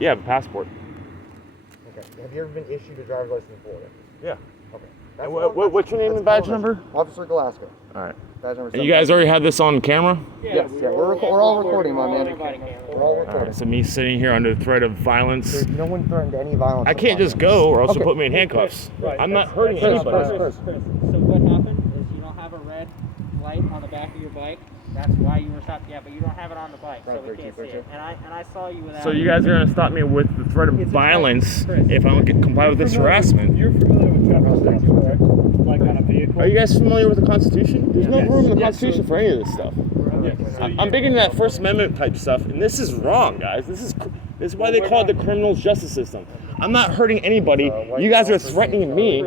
Yeah, I have a passport. Okay. Have you ever been issued a driver's license in Florida? Yeah. Okay. And what's your name and badge number? Officer Glasgow. All right. Badge number. And you guys already had this on camera? Yes. Yeah. We're all recording, my man. We're all recording. All right. So me sitting here under threat of violence. There's no one threatened any violence. I can't just go, or else you'll put me in handcuffs. Right. I'm not hurting anybody. Chris. So what happened is you don't have a red light on the back of your bike. That's why you were stopped. Yeah, but you don't have it on the bike, so we can't see it. And I saw you without. So you guys are gonna stop me with the threat of violence if I don't comply with this harassment? You're familiar with traffic statutes, correct? Like on a vehicle. Are you guys familiar with the Constitution? There's no room in the Constitution for any of this stuff. I'm big into that First Amendment type stuff, and this is wrong, guys. This is why they call it the criminal justice system. I'm not hurting anybody. You guys are threatening me.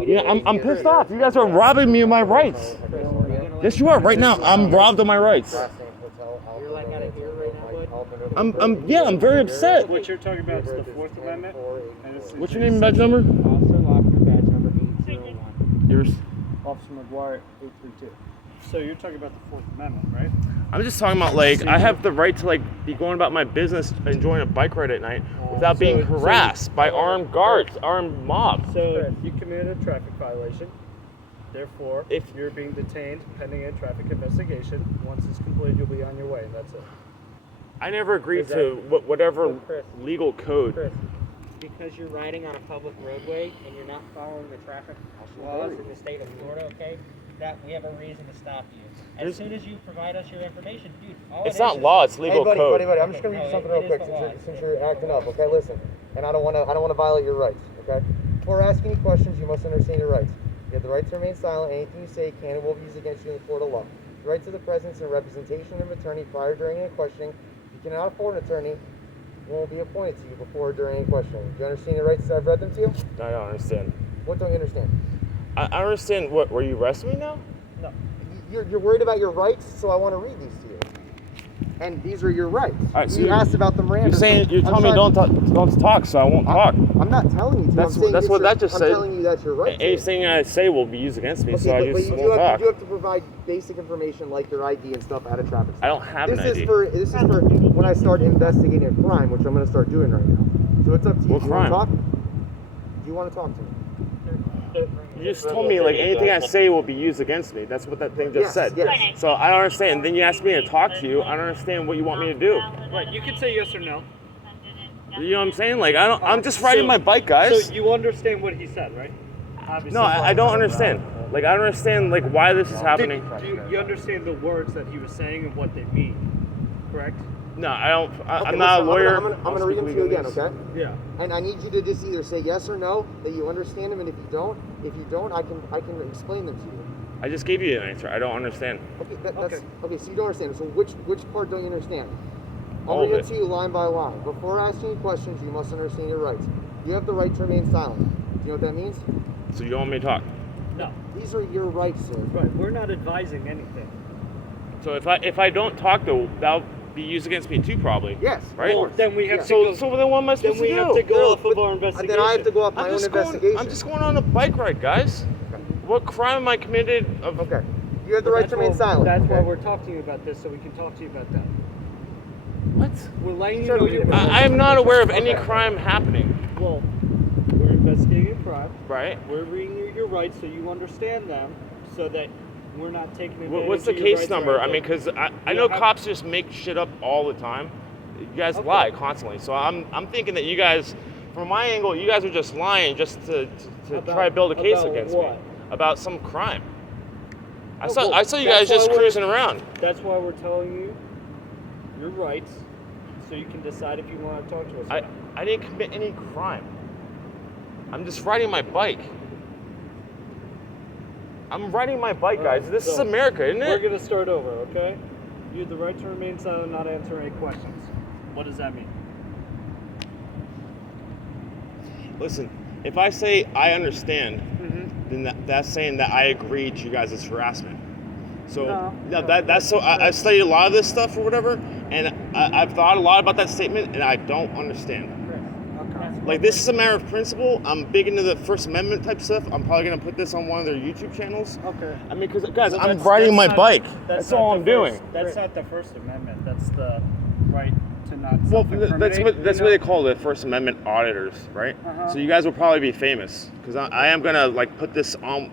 You know, I'm pissed off. You guys are robbing me of my rights. Yes, you are. Right now, I'm robbed of my rights. You're like out of here right now, bud. I'm very upset. What you're talking about is the Fourth Amendment. What's your name and badge number? Officer Lochner, badge number 801. Yours? Officer McGuire, 832. So you're talking about the Fourth Amendment, right? I'm just talking about, like, I have the right to, like, be going about my business, enjoying a bike ride at night without being harassed by armed guards, armed mobs. So you committed a traffic violation. Therefore, if you're being detained pending a traffic investigation, once it's completed, you'll be on your way, and that's it. I never agreed to whatever legal code. Chris, because you're riding on a public roadway and you're not following the traffic laws in the state of Florida, okay, that we have a reason to stop you. As soon as you provide us your information, dude, it's not law, it's legal code. Buddy, I'm just gonna read you something real quick since you're acting up. Okay, listen, and I don't want to violate your rights. Okay, before asking any questions, you must understand your rights. You have the right to remain silent. Anything you say can and will be used against you in the court of law. The right to the presence and representation of an attorney prior, during, any questioning. If you cannot afford an attorney, one will be appointed to you before or during any questioning. Do you understand your rights? I've read them to you? I don't understand. What don't you understand? I understand. What, were you arresting me now? No. You're worried about your rights, so I want to read these to you. And these are your rights. All right, so you asked about the Miranda. You're telling me don't talk, so I won't talk. I'm not telling you to. That's what that just said. I'm telling you that's your right. Anything I say will be used against me, okay, so I just won't talk. You do have to provide basic information like your ID and stuff at a traffic stop. I don't have an ID. This is for when I start investigating a crime, which I'm going to start doing right now. So it's up to you. What crime? Do you want to talk to me? You just told me, like, anything I say will be used against me. That's what that thing just said. Yes. So I don't understand. Then you asked me to talk to you. I don't understand what you want me to do. Right, you can say yes or no. You know what I'm saying? Like, I'm just riding my bike, guys. So you understand what he said, right? Obviously. No, I don't understand. Like, I don't understand, like, why this is happening. Do you understand the words that he was saying and what they mean, correct? No, I don't. I'm Okay, not a listen, lawyer. I'm going to read them to you again, okay? Yeah. And I need you to just either say yes or no, that you understand them, and if you don't, I can explain them to you. I just gave you an answer. I don't understand. Okay, okay, so you don't understand. So which part don't you understand? I'll All of read it. it to you line by line. Before asking any questions, you must understand your rights. You have the right to remain silent. Do you know what that means? So you don't want me to talk? No. These are your rights, sir. Right. We're not advising anything. So if I don't talk, though, that'll be used against me too, probably. Yes. Right? Well, then we have to So go. so then what am I supposed Then we to do? have to go off of our investigation. Then I have to go off my own investigation. I'm just going on a bike ride, guys. Okay. What crime am I committed of? Okay. You have the right to remain silent. That's okay? why we're talking to you about this, so we can talk to you about that. What? We're letting you Sure, know we you're. can- I am not aware of any crime happening. Well, we're investigating a crime. Right? We're reading you your rights so you understand them, so that we're not taking advantage What's the of your case rights number? or I mean, anything. because I know cops just make shit up all the time. You guys lie constantly. So I'm thinking that you guys, from my angle, you guys are just lying just to try to build a case against me about some crime. I saw you guys just cruising around. That's why we're telling you your rights, so you can decide if you want to talk to us. or not. I didn't commit any crime. I'm just riding my bike. I'm riding my bike, guys. This is America, isn't We're it? going to start over, okay? You have the right to remain silent and not answer any questions. What does that mean? Listen, if I say I understand, then that's saying that I agree to you guys' harassment. So that's so I studied a lot of this stuff or whatever, and I've thought a lot about that statement, and I don't understand. Like, this is a matter of principle. I'm big into the First Amendment type stuff. I'm probably gonna put this on one of their YouTube channels. Okay. I mean, because guys, So I'm that's riding my not- bike. That's That's all not I'm the doing. That's not the First Amendment. That's the right to not Well, self-incriminate. that's what they call the First Amendment auditors, right? So you guys will probably be famous because I am gonna like put this on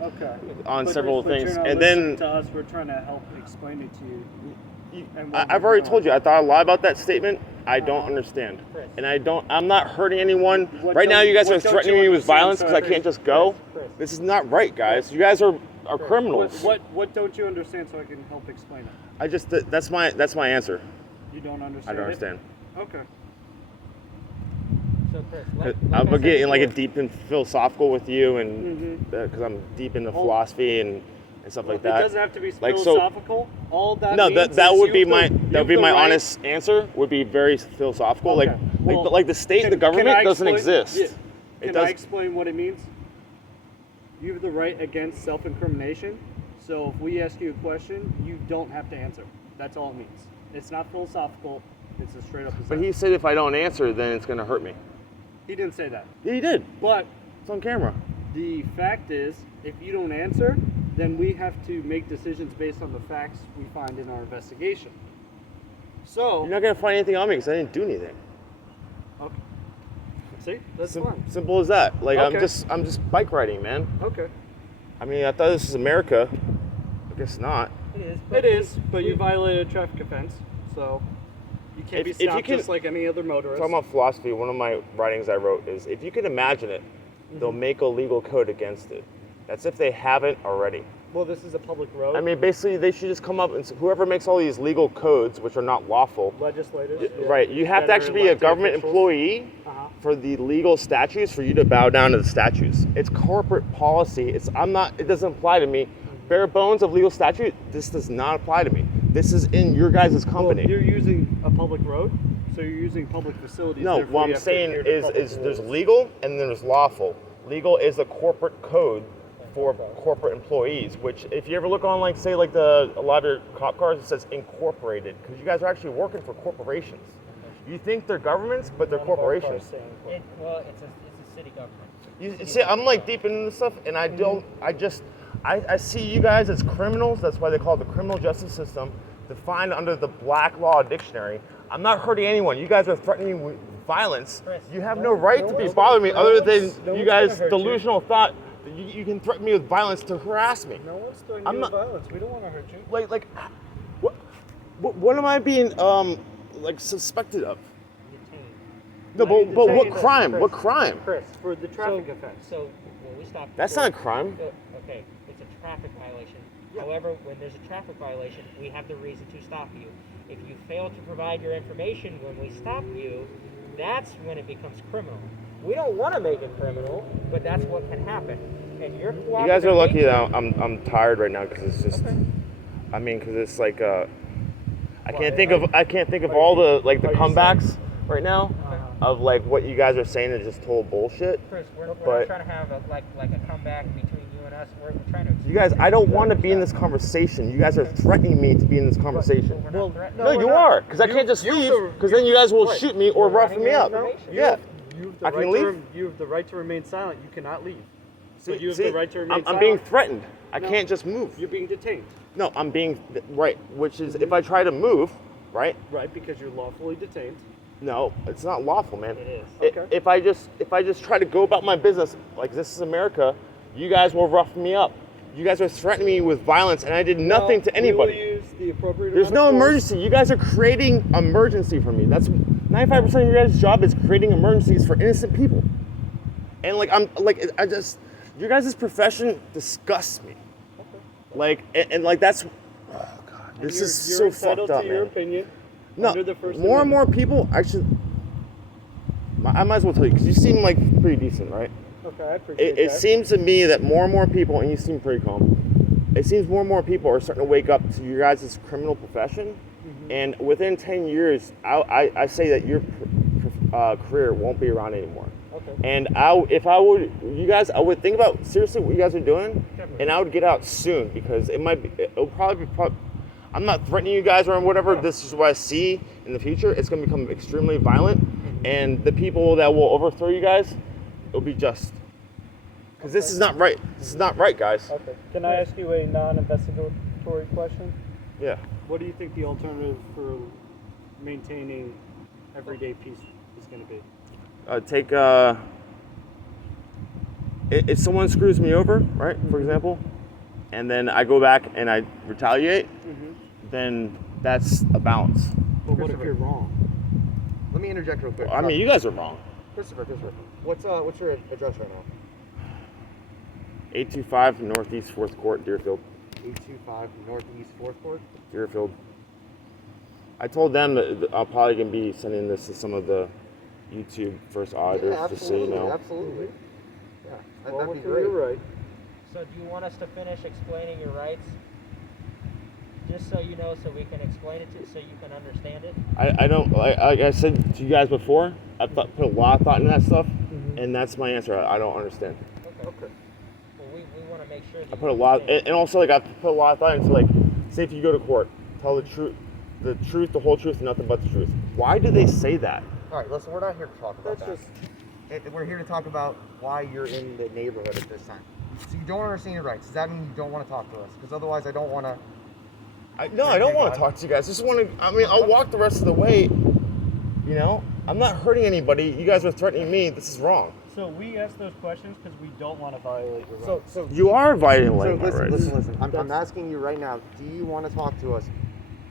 several things, you're not and listening then to us, we're trying to help explain it to you. And what I've we're already doing. told you I thought a lot about that statement. I don't understand, and I'm not hurting anyone. Right now, you guys are threatening me with violence because I can't just go. This is not right, guys. You guys are criminals. What don't you understand so I can help explain it? That's my answer. You don't understand. I don't understand. Okay. So Chris, I'm I said getting like a before- deep and philosophical with you, and because I'm deep into philosophy and stuff like that. It doesn't have to be Like, so- philosophical. All that No, means that is would you be have my the- you that have would be the my right- honest answer. Would be very philosophical. Okay. Well, Like the state, the Can government I doesn't explain- exist. yeah. It Can does. I explain what it means? You have the right against self-incrimination. So if we ask you a question, you don't have to answer. That's all it means. It's not philosophical. It's a straight up. But he said if I don't answer, then it's gonna hurt me. He didn't say that. Yeah, he did. But It's on camera. the fact is, if you don't answer, then we have to make decisions based on the facts we find in our investigation. So, You're not gonna find anything on me because I didn't do anything. okay. See, that's fine. Simple as that. Like Okay. I'm just bike riding, man. Okay. I mean, I thought this was America. I guess not. It is, but you violated a traffic offense, so you can't be If you stopped can- just like any other motorist. Talking about philosophy, one of my writings I wrote is if you can imagine it, they'll make a legal code against it. That's if they haven't already. Well, this is a public road. I mean, basically, they should just come up and whoever makes all these legal codes, which are not lawful, Legislators. yeah. right? You have to That are actually be a elected government officials. employee Uh-huh. for the legal statutes for you to bow down to the statutes. It's corporate policy. It doesn't apply to me. Bare bones of legal statute, this does not apply to me. This is in your guys' company. Well, you're using a public road, so you're using public facilities. No, therefore what you I'm have to saying adhere to is public there's rules. legal and then there's lawful. Legal is a corporate code for corporate employees, which if you ever look on like say like a lot of your cop cars, it says incorporated because you guys are actually working for corporations. You think they're governments, but they're corporations. It's a city government. You see, I'm like deep into this stuff, and I see you guys as criminals. That's why they call it the criminal justice system, defined under the Black Law Dictionary. I'm not hurting anyone. You guys are threatening me with violence. Chris, You have no right to be bothering me, other than you guys' delusional thought that you can threaten me with violence to harass me. No one's threatening I'm you with not- violence. We don't want to hurt you. Like, what am I being like suspected of? No, but what detained, crime? Chris. What crime? Chris, for the traffic offense. So when we stop. That's not a crime. Okay, it's a traffic violation. However, when there's a traffic violation, we have the reason to stop you. If you fail to provide your information when we stop you, that's when it becomes criminal. We don't want to make it criminal, but that's what can happen. And you're You guys are lucky that I'm tired right now because it's just. I mean, because it's like I can't think of all the like the comebacks right now of like what you guys are saying is just total bullshit. Chris, we're But- not trying to have a comeback between you and us. We're trying to. You guys, I don't want to be in this conversation. You guys are threatening me to be in this conversation. We're not threatening. No, you are, because I can't just leave, because then you guys will shoot me or roughen me up. Yeah. You I have can the leave? right you have the right to remain silent. You cannot leave. See, But you have the right to remain I'm silent. being threatened. I No. can't just move. You're being detained. No, I'm being right, which is if I try to move, right? Right, because you're lawfully detained. No, it's not lawful, man. It is. Okay. If I just try to go about my business like this is America, you guys will rough me up. You guys are threatening me with violence, and I did nothing to anybody. We will use the appropriate There's no amount of force. emergency. You guys are creating emergency for me. That's 95% of your guys' job is creating emergencies for innocent people. And your guys' profession disgusts me. Like, and like that's, oh God, this You're- is you're so entitled fucked up, to your man. opinion. No, under the First more and more Amendment. people actually. I might as well tell you because you seem like pretty decent, right? Okay, I appreciate It that. seems to me that more and more people, and you seem pretty calm. It seems more and more people are starting to wake up to your guys' criminal profession, and within 10 years, I say that your career won't be around anymore. Okay. And I would think about seriously what you guys are doing, and I would get out soon because it'll probably be. I'm not threatening you guys or whatever. This is what I see in the future. It's going to become extremely violent, and the people that will overthrow you guys, it'll be just. Because this is not right. This is not right, guys. Okay. Can I ask you a non-investigatory question? Yeah. What do you think the alternative for maintaining everyday peace is going to be. If someone screws me over, right, for example, and then I go back and I retaliate, then that's a balance. But what if you're wrong? Let me interject real quick. I mean, you guys are wrong. Christopher. What's your address right now? 825 Northeast 4th Court, Deerfield. 825 Northeast 4th Court? Deerfield. I told them that I'm probably going to be sending this to some of the YouTube first auditors, Yeah, just so you know. absolutely. Yeah, Well, that'd be great. you're right. So do you want us to finish explaining your rights? Just so you know, so we can explain it to you, so you can understand it? I don't, like I said to you guys before, I put a lot of thought into that stuff, and that's my answer. I don't understand. Okay. Well, we want to make sure that I put a lot, and also like I put a lot of thought into like, say if you go to court, tell the truth, the whole truth, and nothing but the truth. Why do they say that? All right, listen, we're not here to talk about that. We're here to talk about why you're in the neighborhood at this time. So you don't understand your rights. Does that mean you don't want to talk to us? Because otherwise I don't want to... No, I don't want to talk to you guys. I just want to, I mean, I'll walk the rest of the way, you know? I'm not hurting anybody. You guys are threatening me. This is wrong. So we ask those questions because we don't want to violate your rights. So You are violating my rights. listen. I'm asking you right now, do you want to talk to us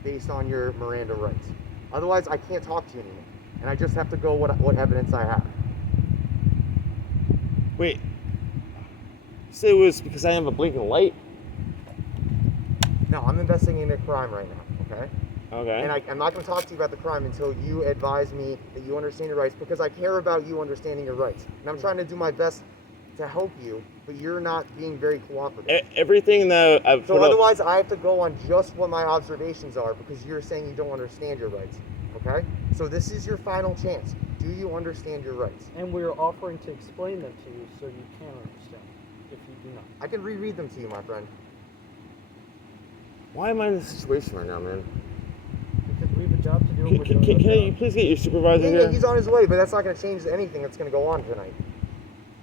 based on your Miranda rights? Otherwise, I can't talk to you anymore. And I just have to go what evidence I have. Wait. You say it was because I have a blinking light? No, I'm investigating a crime right now, okay? Okay. And I'm not going to talk to you about the crime until you advise me that you understand your rights, because I care about you understanding your rights. And I'm trying to do my best to help you, but you're not being very cooperative. Everything that I've So put up, otherwise, I have to go on just what my observations are, because you're saying you don't understand your rights, okay? So this is your final chance. Do you understand your rights? And we're offering to explain them to you so you can understand if you do not. I can reread them to you, my friend. why am I in this situation right now, man? Because we have a job to do. And we're doing Can our you job. please get your supervisor Yeah, here? he's on his way, but that's not going to change anything that's going to go on tonight.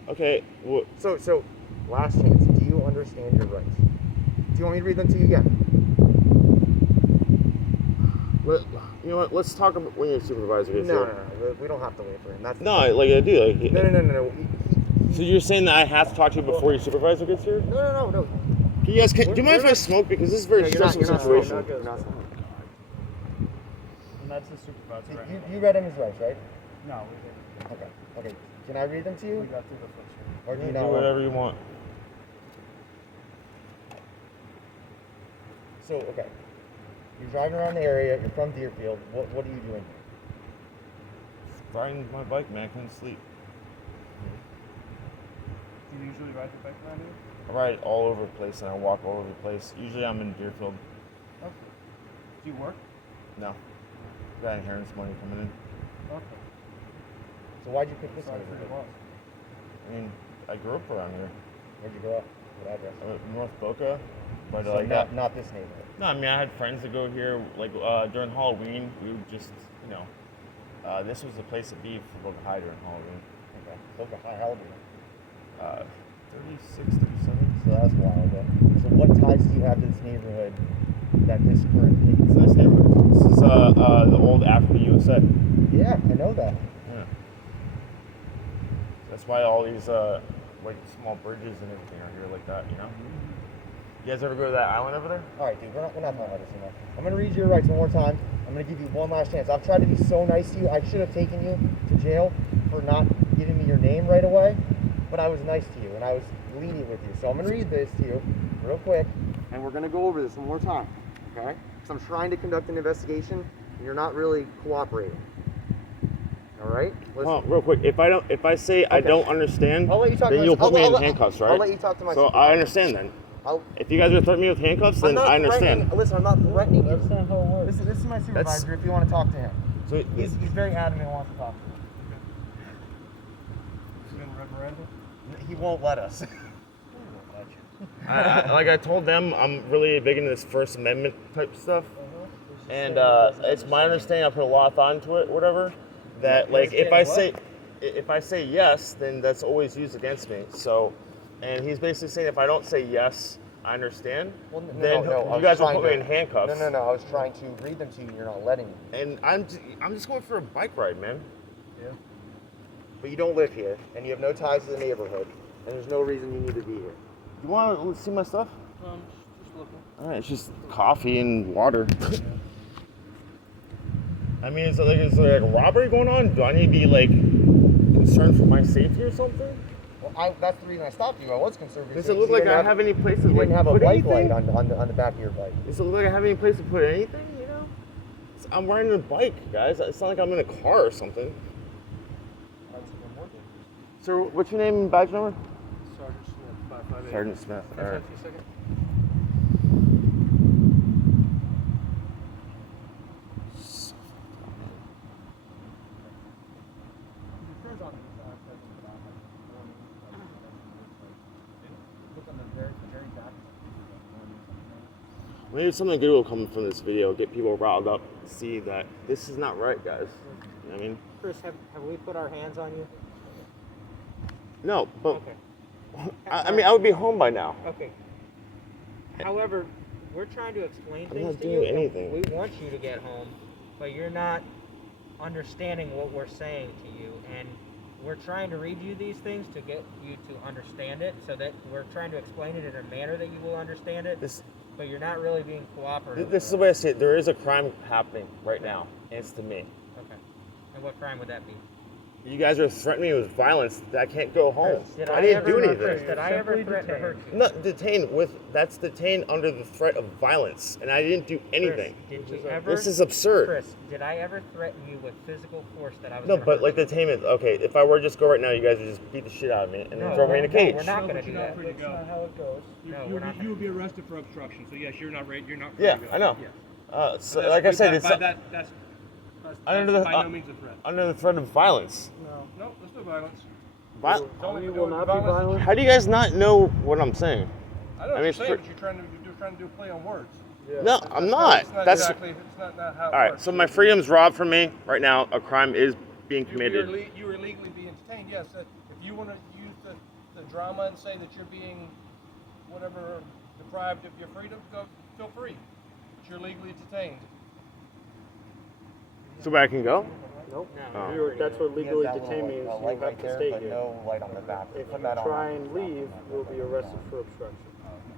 Okay, well, So, last chance. Do you understand your rights? Do you want me to read them to you again? you know what? Let's talk about when your supervisor gets No, here. we don't have to wait for him. That's No, like I do. Like, No. So you're saying that I have to talk to you before your supervisor gets here? No. Do you mind if I smoke? Because this is a very stressful situation. You're not. And that's the supervisor. Right You read him his rights, right? No, we didn't. Okay. Can I read them to We you? got through the first one. Or do Do you not? whatever you want. So, okay. You're driving around the area. You're from Deerfield. What are you doing? Riding my bike, man. I couldn't sleep. Do you usually ride your bike around here? I ride all over the place and I walk all over the place. Usually I'm in Deerfield. Okay. Do you work? No. Got inheritance money coming in. Okay. So why'd you pick this Sorry for neighborhood? your loss. I mean, I grew up around here. Where'd you grow up? What address? North Boca. But So not this neighborhood. No, I mean, I had friends that go here, like, during Halloween, we would just, you know, this was the place to be for Boca High during Halloween. Okay. Boca High, how old are you? 36, 37. So that's wild. So what ties do you have to this neighborhood that this currently It's a nice neighborhood. This is the old Africa USA. Yeah, I know that. Yeah. That's why all these, like, small bridges and everything are here like that, you know? You guys ever go to that island over there? All right, dude, we're not talking about this anymore. I'm going to read your rights one more time. I'm going to give you one last chance. I've tried to be so nice to you. I should have taken you to jail for not giving me your name right away, but I was nice to you, and I was lenient with you. So I'm going to read this to you real quick, and we're going to go over this one more time, okay? Because I'm trying to conduct an investigation, and you're not really cooperating. All right? Listen. Well, real quick, if I say I don't understand, I'll let you talk then to you'll my- put me I'll- in I'll- handcuffs, right? I'll let you talk to my So supervisor. I understand then. I'll- If you guys are threatening me with handcuffs, then I understand. Listen, I'm not threatening you. That's not how it works. This is my supervisor if you want to talk to him. So He's very adamant and wants to talk to you. You in referendum? He won't let us. like I told them, I'm really big into this First Amendment type stuff, and it's my understanding. I put a lot of thought into it, whatever. That like if I say yes, then that's always used against me. So, and he's basically saying if I don't say yes, I understand. Well, no, Then no, I you was guys will trying put me to- in handcuffs. No, I was trying to read them to you, and you're not letting me. And I'm just going for a bike ride, man. Yeah. But you don't live here, and you have no ties to the neighborhood, and there's no reason you need to be here. You want to see my stuff? Just looking. All right, it's just coffee and water. I mean, is there like a robbery going on? Do I need to be like concerned for my safety or something? Well, that's the reason I stopped you. I was concerned. Does it look like I have any place to You didn't have a put bike anything? light on the back of your bike. Does it look like I have any place to put anything? You know, I'm riding a bike, guys. It's not like I'm in a car or something. So, what's your name and badge number? Sergeant Smith, 558. Sergeant Smith. All right. Maybe something good will come from this video, get people riled up, see that this is not right, guys. You know what I mean? Chris, have we put our hands on you? No, but Okay. I mean, I would be home by now. Okay. However, we're trying to explain I'm things not to you. doing and anything. We want you to get home, but you're not understanding what we're saying to you. And we're trying to read you these things to get you to understand it, so that we're trying to explain it in a manner that you will understand it. But you're not really being cooperative. This is the way I see it. There is a crime happening right now, and it's to me. Okay. And what crime would that be? You guys are threatening me with violence. I can't go home. Did I didn't do Chris, anything. did I ever threaten to hurt you? No, that's detained under the threat of violence, and I didn't do anything. Chris, did you ever? This is absurd. Chris, did I ever threaten you with physical force that I was? No, gonna but hurt like you? detainment. Okay, if I were to just go right now, you guys would just beat the shit out of me and then throw me in a cage. No, we're not going to do that. That's not how it goes. No, we're not. You would be arrested for obstruction. So yes, you're not right. You're not. Yeah, free to go. I know. Yes. So, like I said, it's that's under the by no means a threat. under the threat of violence. No, there's no violence. Vi- We will not be violent. How do you guys not know what I'm saying? I know what I mean, you're it's saying, fr- but you're trying to do a play on words. No, I'm not. It's not That's exactly. It's not how it all right. works. So my freedom's robbed from me right now. A crime is being committed. You are illegally being detained. Yes. If you want to use the drama and say that you're being whatever deprived of your freedom, go feel free. But you're legally detained. So where I can go? Nope. Oh. That's what legally He has that detain means. little, You light have right to there, stay but here. no light on the back. If Put you that on. try and leave, you'll be arrested for obstruction.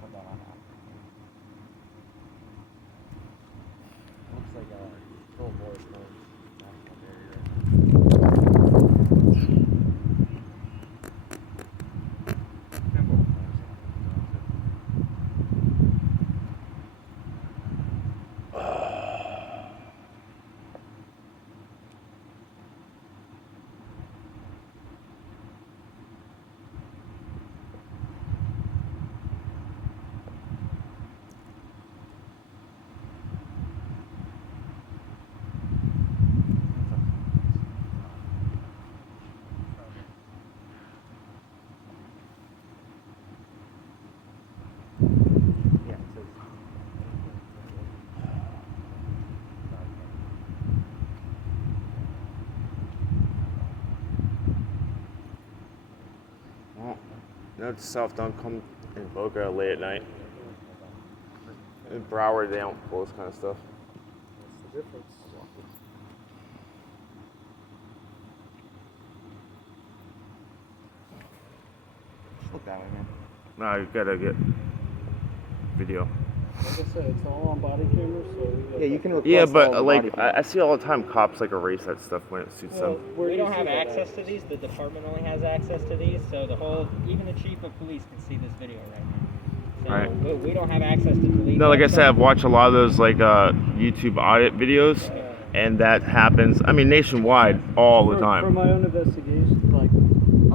Put that on now. Looks like a little boy's phone. Note to self, don't come in Boca late at night. In Broward, they don't pull this kind of stuff. That's the difference. Look that way, man. No, you gotta get video. Like I said, it's all on body cameras, so we got Yeah, you can request Yeah, all but the like body cam. I see all the time cops like erase that stuff when it suits them. We don't have access to these. The department only has access to these. So even the chief of police can see this video right now. So Right. we don't have access to delete. No, like I that said, I've stuff. watched a lot of those like YouTube audit videos, and that happens. I mean, nationwide all the For time. my own investigation, like.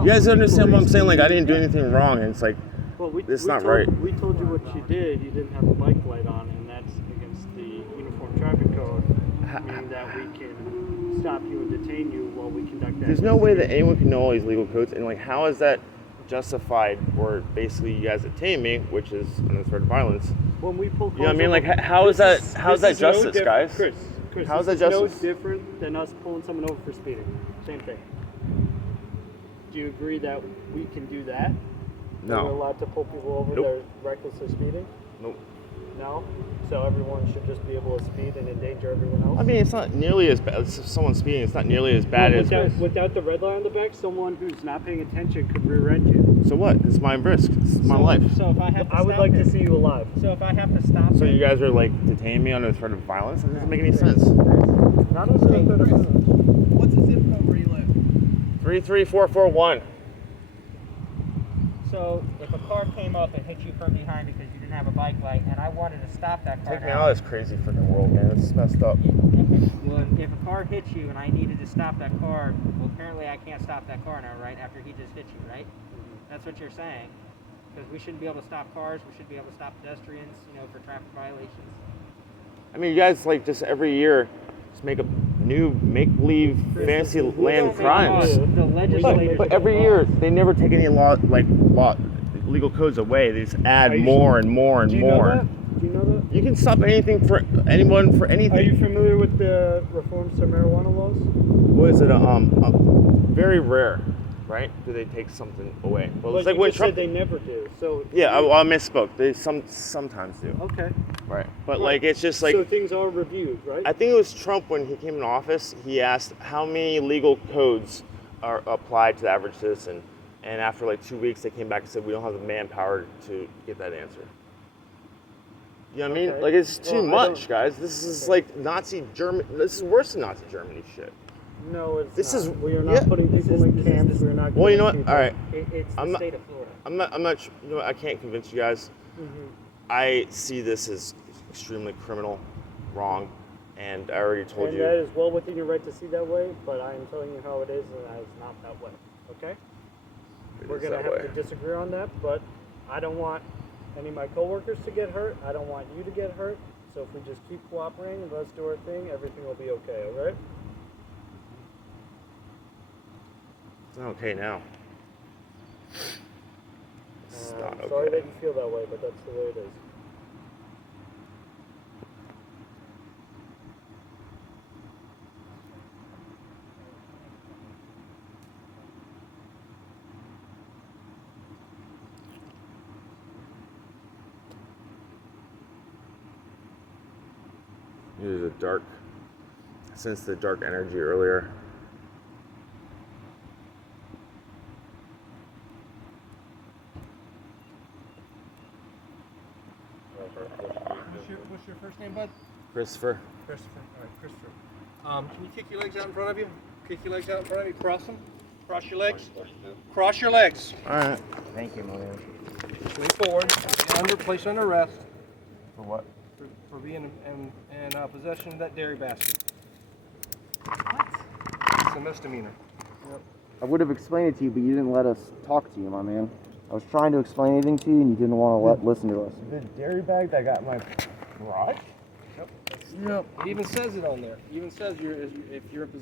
You guys understand what I'm saying? Like I didn't do anything wrong, and it's like Well, This is not right. We told you what you did. You didn't have a bike light on, and that's against the Uniform Traffic Code, meaning that we can stop you and detain you while we conduct that. there's no way that anyone can know all these legal codes, and like how is that justified? Or basically, you guys detain me, which is under the threat of violence. When we pull You know what I mean? calls Like over- how is this that? How's that this is no justice, diff- guys? Chris, How is this that no justice? different than us pulling someone over for speeding. Same thing. Do you agree that we can do that? No. We're allowed to pull people over Nope. that are recklessly speeding? Nope. No? So everyone should just be able to speed and endanger everyone else? I mean, it's not nearly as bad. If someone's speeding, it's not nearly as bad as. Without the red light on the back, someone who's not paying attention could rear-end you. So what? It's my risk. It's my life. So if I have to I would stop like him, to see you alive. So if I have to stop So him, you guys are like detaining me under the threat of violence? That doesn't make any sense. Not on the What's the zip code where you live? 33441. so if a car came up and hit you from behind because you didn't have a bike light, and I wanted to stop that car, Take me out of this crazy freaking world, man. This is messed up. Well, if a car hits you and I needed to stop that car, well, apparently I can't stop that car now, right? After he just hit you, right? That's what you're saying. Because we shouldn't be able to stop cars. We should be able to stop pedestrians, for traffic violations. I mean, you guys like just every year just make a new make-believe fantasy land crimes. The legislators. But every year they never take any legal codes away. They just add more and more and Do you more. know that? Do you know that? You can stop anything for anyone for anything. Are you familiar with the reforms to marijuana laws? What is it? Very rare, right? Do they take something away? Well, But it's like you when just Trump. said they never do. So Yeah, I misspoke. They sometimes do. okay. Right, but like it's just like so things are reviewed, right? I think it was Trump when he came in office. He asked how many legal codes are applied to the average citizen, and after like 2 weeks, they came back and said we don't have the manpower to get that answer. You know what I mean? Okay. Like it's too Well, I much, guys. This is like Nazi Germany. This is worse than Nazi Germany shit. No, it's This not. is- We are not yeah. putting people in camps. We're not. Well, you know what? killing people. All right, It's the I'm not- state of Florida. I'm not. You know what? I can't convince you guys. Mhm. I see this as extremely criminal, wrong, and I already told And you. that is well within your right to see that way, but I am telling you how it is, and that is not that way. Okay? It We're is gonna that have way. to disagree on that, but I don't want any of my coworkers to get hurt. I don't want you to get hurt. So if we just keep cooperating and let's do our thing, everything will be okay. All right? It's not okay now. It's not okay. Sorry that you feel that way, but that's the way it is. There's a dark, I sensed the dark energy earlier. What's your first name, bud? Christopher. Christopher. All right, Christopher. Can you kick your legs out in front of you? Kick your legs out in front of you. Cross them. Cross your legs. Cross your legs. All right. Thank you, man. Lean forward. Place under arrest For what? for being in possession of that dairy basket. What? It's a misdemeanor. I would have explained it to you, but you didn't let us talk to you, my man. I was trying to explain anything to you, and you didn't want to listen to us. The dairy bag that got my garage? Yep. It even says it on there. It even says if you're